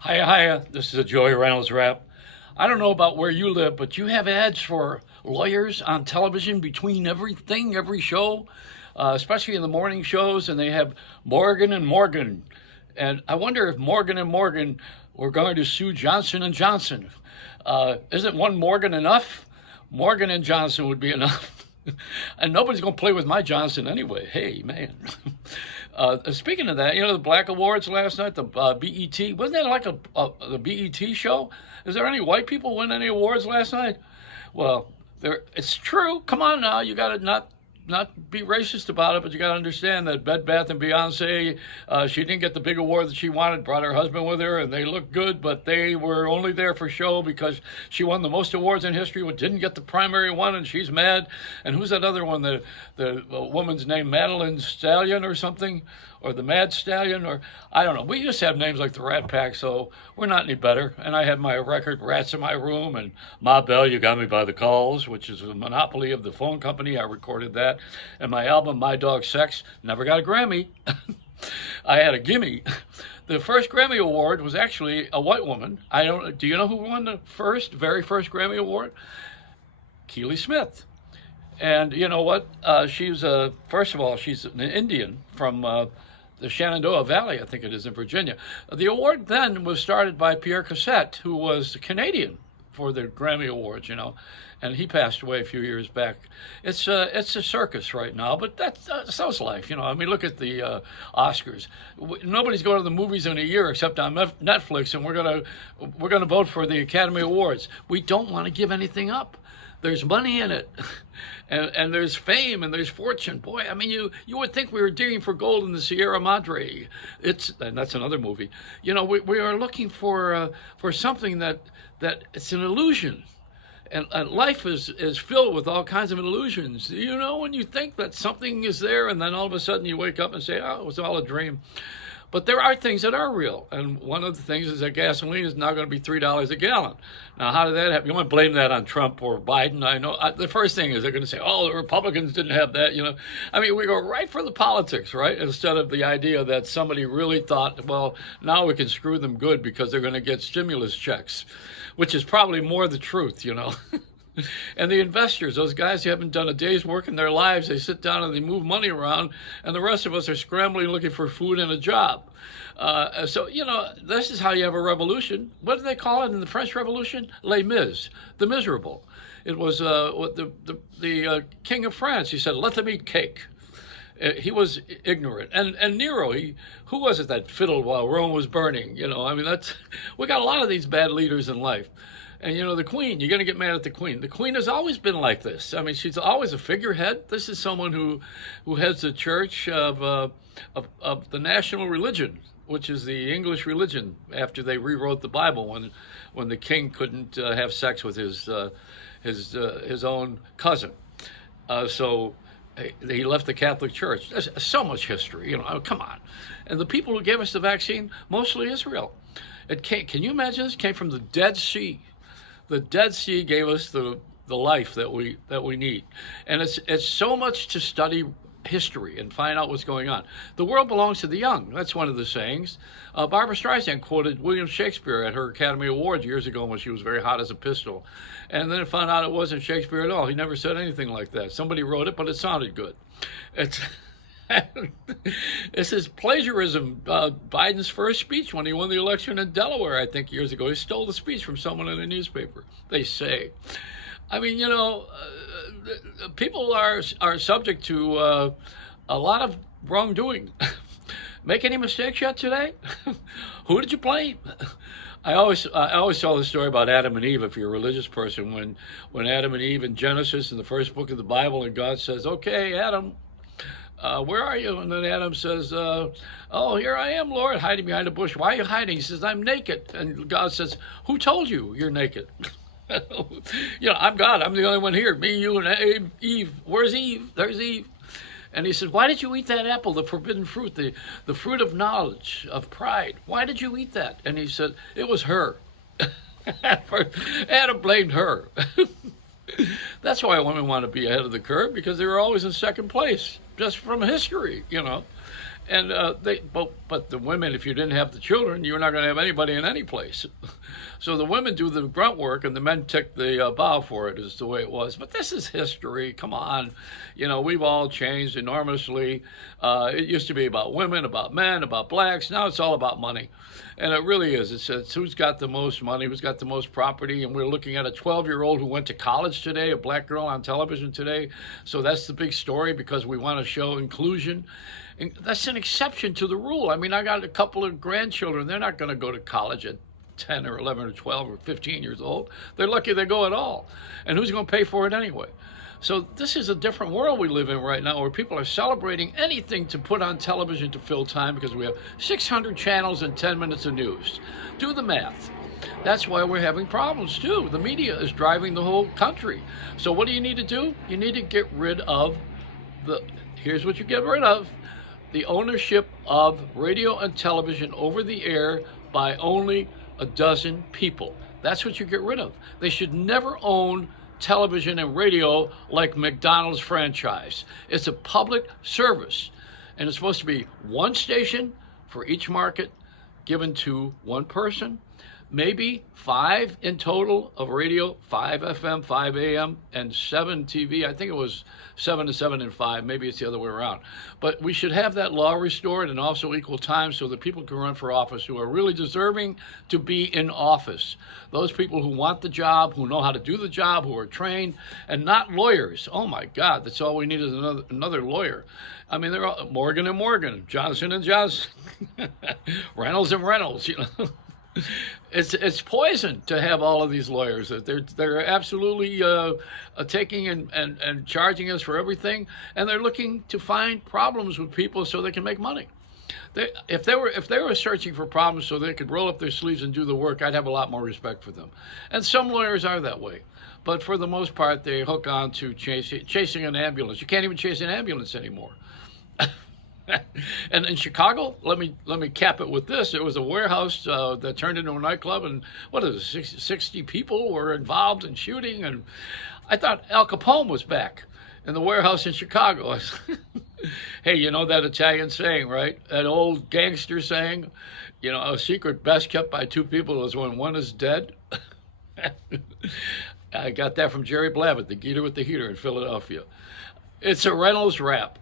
Hiya, hiya. This is a Joey Reynolds rap. I don't know about where you live, but you have ads for lawyers on television between everything, every show, especially in the morning shows, and they have Morgan and Morgan. And I wonder if Morgan and Morgan were going to sue Johnson and Johnson. Isn't one Morgan enough? Morgan and Johnson would be enough. And nobody's going to play with my Johnson anyway. Hey, man. Speaking of that, the Black Awards last night, the BET, wasn't that like the BET show? Is there any white people win any awards last night? Well, it's true. Come on now, you got to not be racist about it, but you got to understand that Bed Bath and Beyonce, she didn't get the big award that she wanted, brought her husband with her, and they looked good, but they were only there for show because she won the most awards in history, but didn't get the primary one, and she's mad. And who's that other one, the woman's name, Madeline Stallion or something? Or the Mad Stallion, or I don't know. We just have names like the Rat Pack, so we're not any better. And I have my record Rats in My Room and Ma Bell, You Got Me by the Calls, which is a monopoly of the phone company. I recorded that. And my album, My Dog Sex, never got a Grammy. I had a gimme. The first Grammy Award was actually a white woman. Do you know who won the very first Grammy Award? Keely Smith. And you know what? First of all, she's an Indian from the Shenandoah Valley, I think it is, in Virginia. The award then was started by Pierre Cassette, who was Canadian for the Grammy Awards, and he passed away a few years back. It's a circus right now, but so's life, I mean, look at the Oscars. Nobody's going to the movies in a year except on Netflix, and we're gonna vote for the Academy Awards. We don't want to give anything up. There's money in it, and there's fame and there's fortune. Boy, I mean, you would think we were digging for gold in the Sierra Madre. And that's another movie. We are looking for something that it's an illusion, and life is filled with all kinds of illusions. When you think that something is there, and then all of a sudden you wake up and say, "Oh, it was all a dream." But there are things that are real, and one of the things is that gasoline is now going to be $3 a gallon. Now, how did that happen? You want to blame that on Trump or Biden? I know the first thing is they're going to say, "Oh, the Republicans didn't have that." I mean, we go right for the politics, right? Instead of the idea that somebody really thought, well, now we can screw them good because they're going to get stimulus checks, which is probably more the truth. And the investors, those guys who haven't done a day's work in their lives, they sit down and they move money around, and the rest of us are scrambling looking for food and a job. So, this is how you have a revolution. What do they call it in the French Revolution? Les Mis, the miserable. It was what the king of France, he said, "Let them eat cake." He was ignorant. And Nero, who was it that fiddled while Rome was burning? I mean, we got a lot of these bad leaders in life. And the queen, you're going to get mad at the queen. The queen has always been like this. I mean, she's always a figurehead. This is someone who heads the church of the national religion, which is the English religion, after they rewrote the Bible when the king couldn't have sex with his own cousin. So he left the Catholic Church. There's so much history. Come on. And the people who gave us the vaccine, mostly Israel. Can you imagine this? It came from the Dead Sea. The Dead Sea gave us the life that we need, and it's so much to study history and find out what's going on. The world belongs to the young. That's one of the sayings. Barbara Streisand quoted William Shakespeare at her Academy Awards years ago when she was very hot as a pistol, and then found out it wasn't Shakespeare at all. He never said anything like that. Somebody wrote it, but it sounded good. It's This is plagiarism. Biden's first speech when he won the election in Delaware, I think, years ago. He stole the speech from someone in a newspaper, they say. I mean, people are subject to a lot of wrongdoing. Make any mistakes yet today? Who did you blame? I always tell the story about Adam and Eve. If you're a religious person, when Adam and Eve in Genesis, in the first book of the Bible, and God says, "Okay, Adam, where are you?" And then Adam says, "Oh, here I am, Lord," hiding behind a bush. "Why are you hiding?" He says, "I'm naked." And God says, "Who told you you're naked?" I'm God. I'm the only one here. Me, you, and Eve. Where's Eve? There's Eve. And he said, "Why did you eat that apple, the forbidden fruit, the fruit of knowledge, of pride? Why did you eat that?" And he said, "It was her." Adam blamed her. That's why women want to be ahead of the curve, because they were always in second place, just from history, And but the women, if you didn't have the children, you're not going to have anybody in any place. So the women do the grunt work, and the men take the bow for it. Is the way it was. But this is history. Come on, we've all changed enormously. It used to be about women, about men, about blacks. Now it's all about money, and it really is. It's who's got the most money, who's got the most property, and we're looking at a 12-year-old who went to college today, a black girl on television today. So that's the big story because we want to show inclusion. And that's an exception to the rule. I mean, I got a couple of grandchildren. They're not going to go to college at 10 or 11 or 12 or 15 years old. They're lucky they go at all. And who's going to pay for it anyway? So this is a different world we live in right now where people are celebrating anything to put on television to fill time because we have 600 channels and 10 minutes of news. Do the math. That's why we're having problems too. The media is driving the whole country. So what do you need to do? You need to get rid of here's what you get rid of: the ownership of radio and television over the air by only a dozen people. That's what you get rid of. They should never own television and radio like McDonald's franchise. It's a public service, and it's supposed to be one station for each market given to one person, maybe 5 in total of radio, 5 FM, 5 AM, and 7 TV. I think it was 7 to 7 and 5. Maybe it's the other way around. But we should have that law restored and also equal time so that people can run for office who are really deserving to be in office. Those people who want the job, who know how to do the job, who are trained, and not lawyers. Oh my God, that's all we need is another lawyer. I mean, they're all Morgan and Morgan, Johnson and Johnson, Reynolds and Reynolds, It's poison to have all of these lawyers. They're absolutely taking and charging us for everything, and they're looking to find problems with people so they can make money. If they were searching for problems so they could roll up their sleeves and do the work, I'd have a lot more respect for them. And some lawyers are that way, but for the most part, they hook on to chasing an ambulance. You can't even chase an ambulance anymore. And in Chicago, let me cap it with this. It was a warehouse that turned into a nightclub, and 60 people were involved in shooting. And I thought Al Capone was back in the warehouse in Chicago. Hey, you know that Italian saying, right? That old gangster saying, a secret best kept by 2 people is when one is dead. I got that from Jerry Blavat, the Geeter with the Heater in Philadelphia. It's a Reynolds rap.